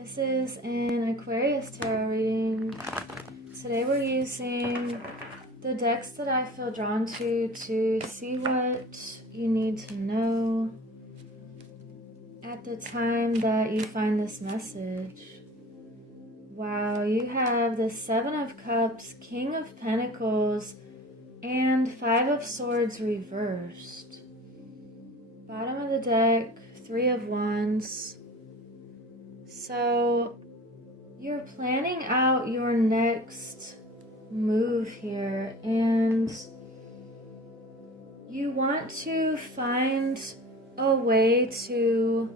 This is an Aquarius tarot reading. Today we're using the decks that I feel drawn to see what you need to know at the time that you find this message. Wow, you have the Seven of Cups, King of Pentacles, and Five of Swords reversed. Bottom of the deck, Three of Wands. So you're planning out your next move here, and you want to find a way to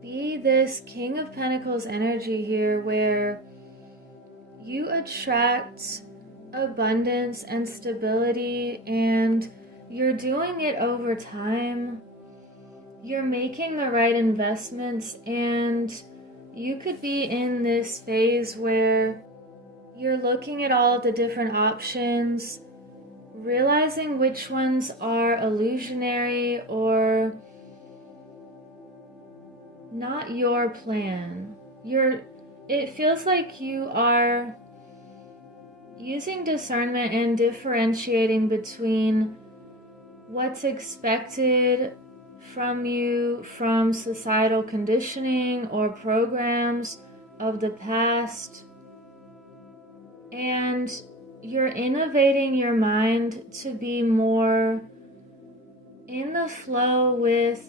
be this King of Pentacles energy here where you attract abundance and stability, and you're doing it over time. You're making the right investments, and you could be in this phase where you're looking at all of the different options, realizing which ones are illusionary or not your plan. It feels like you are using discernment and differentiating between what's expected from you from societal conditioning or programs of the past, and you're innovating your mind to be more in the flow with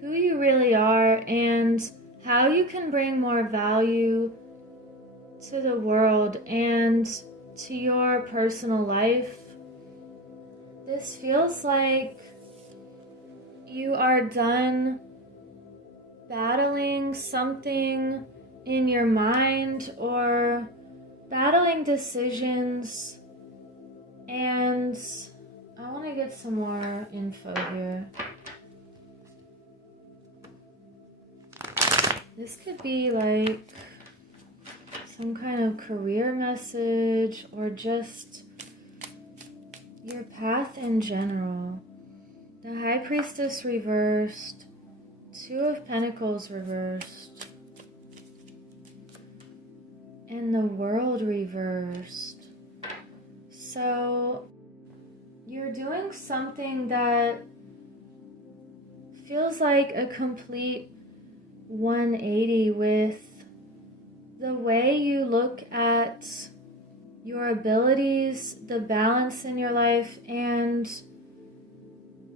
who you really are and how you can bring more value to the world and to your personal life. This feels like you are done battling something in your mind or battling decisions, and I want to get some more info here. This could be like some kind of career message or just your path in general. The High Priestess reversed, Two of Pentacles reversed, and the World reversed. So you're doing something that feels like a complete 180 with the way you look at your abilities, the balance in your life, and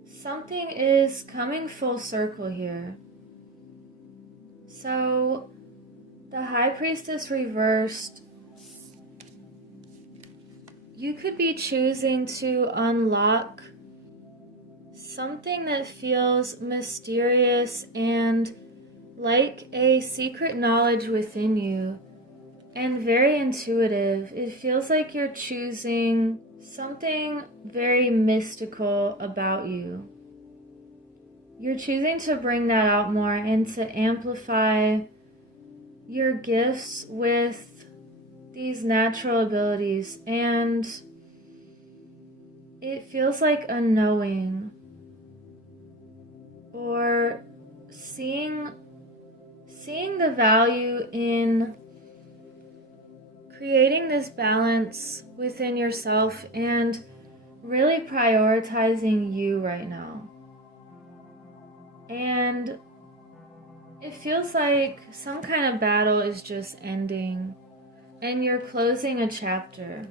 something is coming full circle here. So the High Priestess reversed, you could be choosing to unlock something that feels mysterious and like a secret knowledge within you and very intuitive. It feels like you're choosing something very mystical about you. You're choosing to bring that out more and to amplify your gifts with these natural abilities, and it feels like a knowing or seeing the value in creating this balance within yourself and really prioritizing you right now. And it feels like some kind of battle is just ending and you're closing a chapter.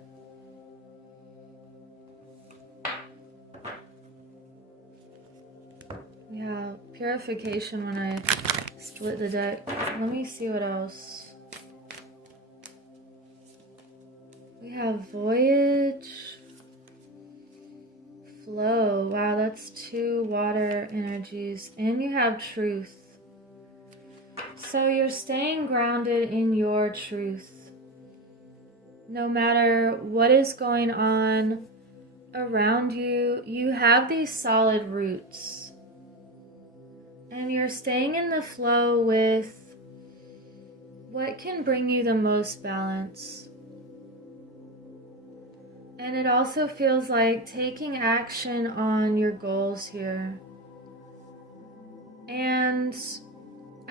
Yeah, purification when I split the deck. Let me see what else. We have voyage, flow. Wow, that's two water energies. And you have truth. So you're staying grounded in your truth. No matter what is going on around you, you have these solid roots. And you're staying in the flow with what can bring you the most balance. And it also feels like taking action on your goals here. And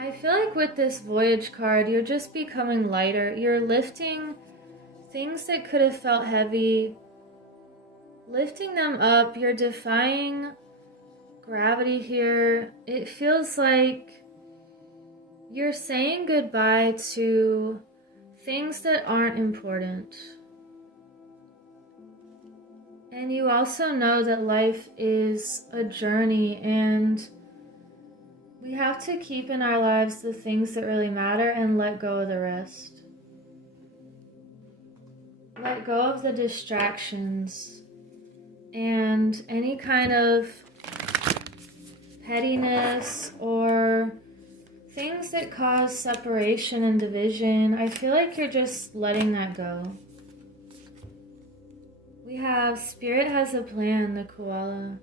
I feel like with this Voyage card, you're just becoming lighter. You're lifting things that could have felt heavy, lifting them up. You're defying gravity here. It feels like you're saying goodbye to things that aren't important. And you also know that life is a journey, and we have to keep in our lives the things that really matter and let go of the rest. Let go of the distractions and any kind of pettiness or things that cause separation and division. I feel like you're just letting that go. We have Spirit has a plan, the koala.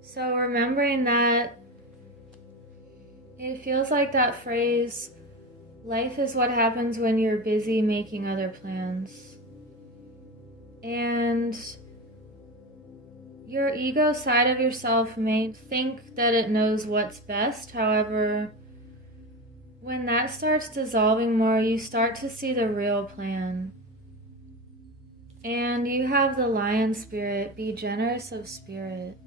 So remembering that, it feels like that phrase, life is what happens when you're busy making other plans. And your ego side of yourself may think that it knows what's best. However, when that starts dissolving more, you start to see the real plan. And you have the lion spirit, be generous of spirit.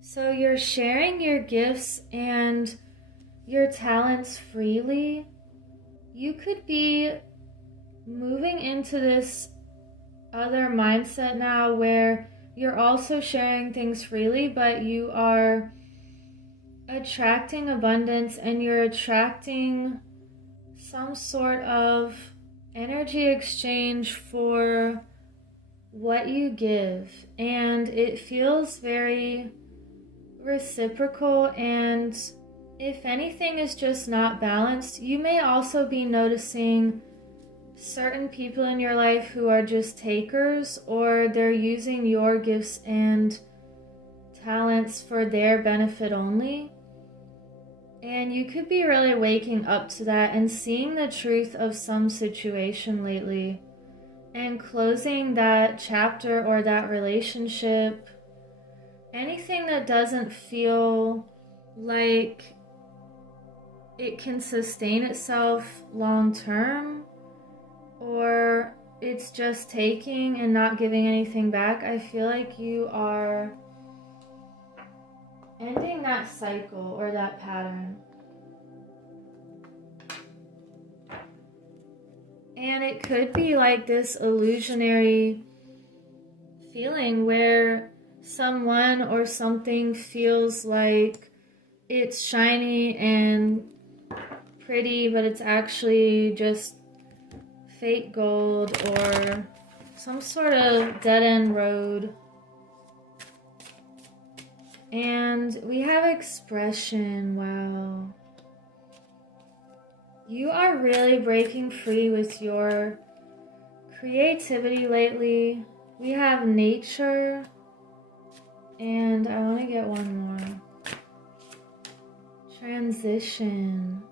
So you're sharing your gifts and your talents freely. You could be moving into this other mindset now where you're also sharing things freely, but you are attracting abundance and you're attracting some sort of energy exchange for what you give. And it feels very reciprocal, and if anything is just not balanced, you may also be noticing certain people in your life who are just takers, or they're using your gifts and talents for their benefit only. And you could be really waking up to that and seeing the truth of some situation lately and closing that chapter or that relationship. Anything that doesn't feel like it can sustain itself long term, or it's just taking and not giving anything back, I feel like you are ending that cycle or that pattern. And it could be like this illusionary feeling where someone or something feels like it's shiny and pretty, but it's actually just fake gold or some sort of dead-end road. And we have expression. Wow. You are really breaking free with your creativity lately. We have nature. And I want to get one more. Transition.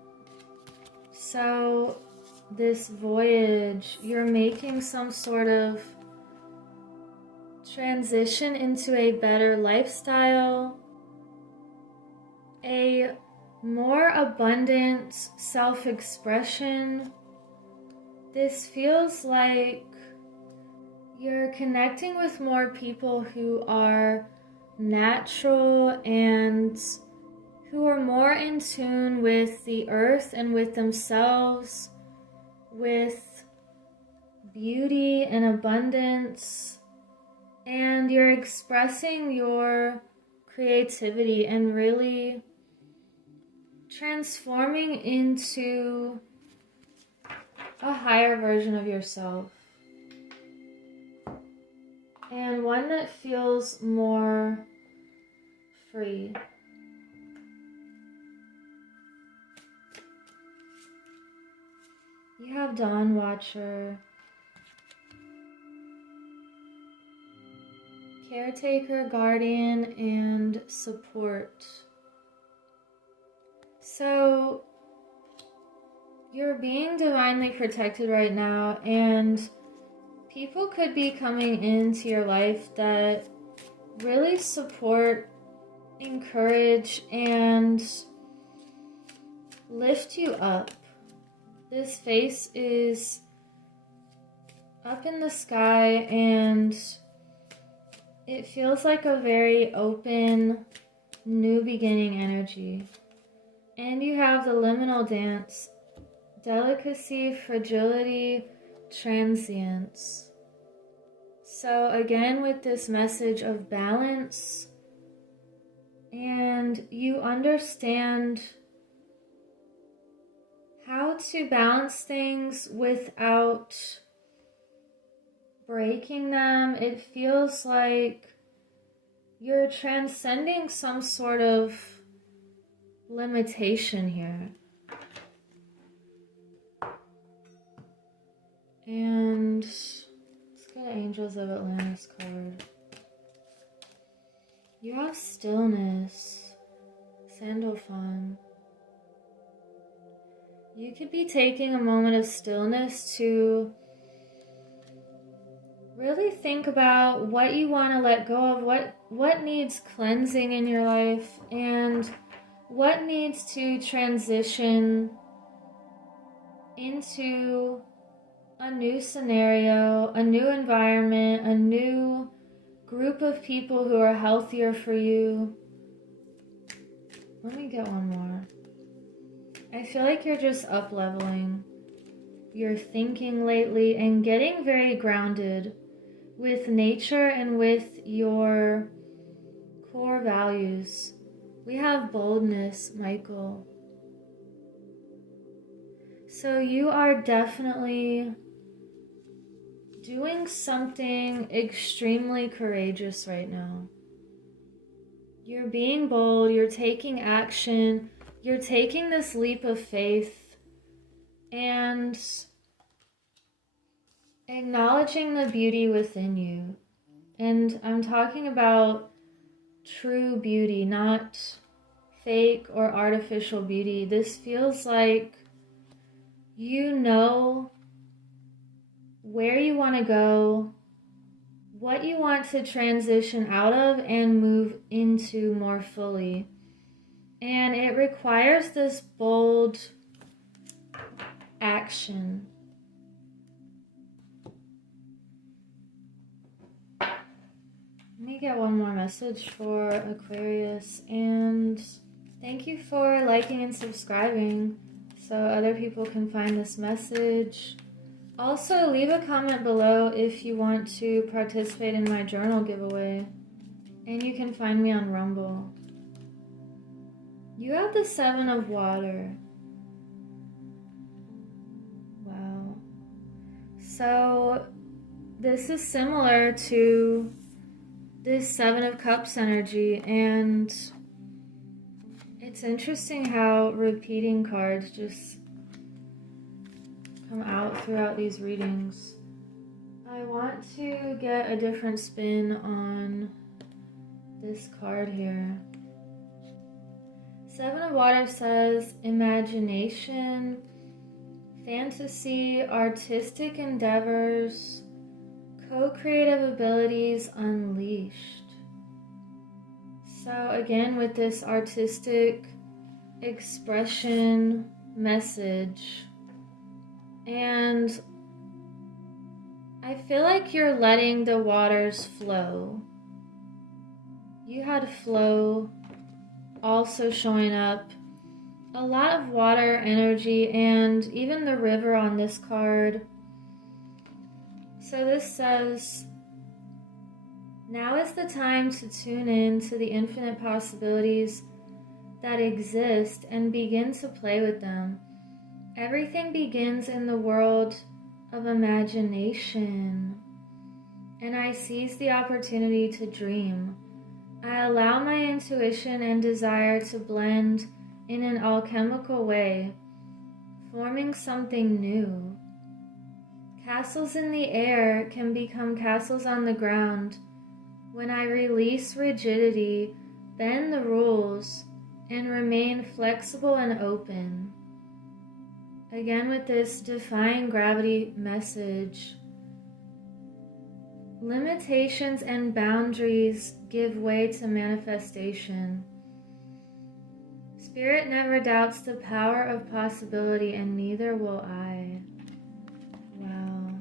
So this voyage, you're making some sort of transition into a better lifestyle, a more abundant self-expression. This feels like you're connecting with more people who are natural and who are more in tune with the earth and with themselves, with beauty and abundance, and you're expressing your creativity and really transforming into a higher version of yourself, and one that feels more free. You have Dawn Watcher, caretaker, guardian, and support. So you're being divinely protected right now, and people could be coming into your life that really support encourage and lift you up. This face is up in the sky and it feels like a very open, new beginning energy. And you have the liminal dance, delicacy, fragility, transience. So again, with this message of balance, and you understand how to balance things without breaking them. It feels like you're transcending some sort of limitation here. And let's get Angels of Atlantis card. You have stillness, Sandalphon. You could be taking a moment of stillness to really think about what you want to let go of, what needs cleansing in your life, and what needs to transition into a new scenario, a new environment, a new group of people who are healthier for you. Let me get one more. I feel like you're just up-leveling your thinking lately and getting very grounded with nature and with your core values. We have boldness, Michael. So you are definitely doing something extremely courageous right now. You're being bold, you're taking action, you're taking this leap of faith and acknowledging the beauty within you. And I'm talking about true beauty, not fake or artificial beauty. This feels like you know where you want to go, what you want to transition out of and move into more fully. And it requires this bold action. Let me get one more message for Aquarius, and thank you for liking and subscribing so other people can find this message. Also, leave a comment below if you want to participate in my journal giveaway, and you can find me on Rumble. You have the Seven of Water. Wow. So this is similar to this Seven of Cups energy, and it's interesting how repeating cards just come out throughout these readings. I want to get a different spin on this card here. Seven of Water says imagination, fantasy, artistic endeavors, co-creative abilities unleashed. So again, with this artistic expression message, and I feel like you're letting the waters flow. You had flow also showing up. A lot of water energy and even the river on this card. So this says, now is the time to tune in to the infinite possibilities that exist and begin to play with them. Everything begins in the world of imagination, and I seize the opportunity to dream. I allow my intuition and desire to blend in an alchemical way, forming something new. Castles in the air can become castles on the ground when I release rigidity, bend the rules, and remain flexible and open. Again, with this defying gravity message, Limitations and boundaries give way to manifestation. Spirit never doubts the power of possibility, and neither will I. Wow.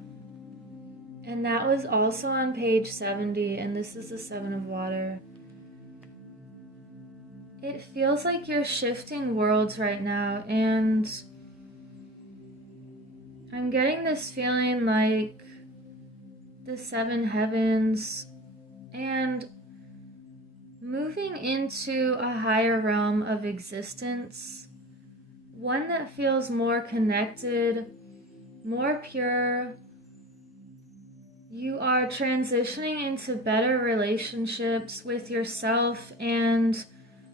And that was also on page 70, and this is the Seven of Water. It feels like you're shifting worlds right now, and I'm getting this feeling like the seven heavens and moving into a higher realm of existence, one that feels more connected, more pure. You are transitioning into better relationships with yourself and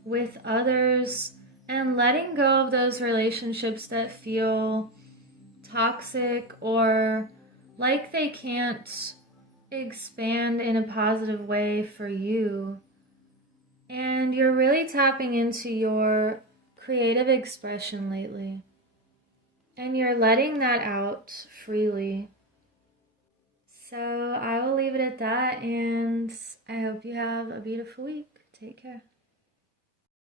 with others, and letting go of those relationships that feel toxic or like they can't expand in a positive way for you. And you're really tapping into your creative expression lately, and you're letting that out freely. So I will leave it at that, and I hope you have a beautiful week. Take care.